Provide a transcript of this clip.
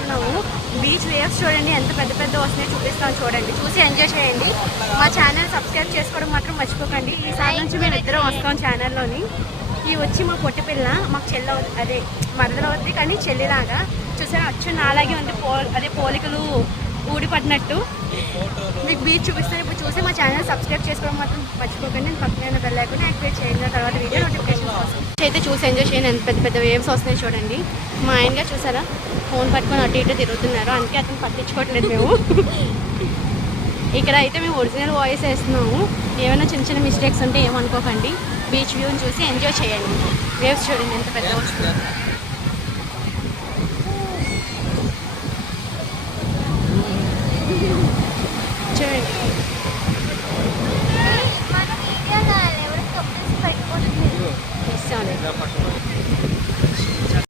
ఉన్నాము. Beach waves చూడండి ఎంత పెద్ద పెద్ద వస్తున్నాయి, చూపిస్తాం చూడండి, చూసి ఎంజాయ్ చేయండి. మా ఛానల్ సబ్స్క్రైబ్ చేసుకోవడం మాత్రం మర్చిపోకండి. ఈసారి నుంచి మేము ఇద్దరం వస్తాం ఛానల్లోని. ఇవి వచ్చి మా పొట్టి పిల్ల, మాకు చెల్లి అదే మరదలు అవుద్ది కానీ చెల్లిలాగా. చూసారా అచ్చు నాలాగే ఉంది, అదే పోలికలు ఊడిపడినట్టు. మీకు బీచ్ చూపిస్తాను, ఇప్పుడు చూసి మా ఛానల్ సబ్స్క్రైబ్ చేసుకోవడం మాత్రం మర్చిపోకండి. పక్కన బెల్ ఐకాన్ యాక్టివేట్ చేయండి, తర్వాత వీడియో నోటిఫికేషన్ కోసం అయితే చూసి ఎంజాయ్ చేయండి. ఎంత పెద్ద పెద్ద వేవ్స్ వస్తున్నాయి చూడండి. మా ఆయనగా చూసారా ఫోన్ పట్టుకొని అటు ఇటు తిరుగుతున్నారు, అందుకే అతను పట్టించుకోవట్లేదు మేము. ఇక్కడ అయితే మేము ఒరిజినల్ వాయిస్ వేస్తున్నాము. ఏమైనా చిన్న చిన్న మిస్టేక్స్ ఉంటే ఏమనుకోకండి. బీచ్ వ్యూని చూసి ఎంజాయ్ చేయండి. వేవ్స్ చూడండి ఎంత పెద్ద వస్తుంది.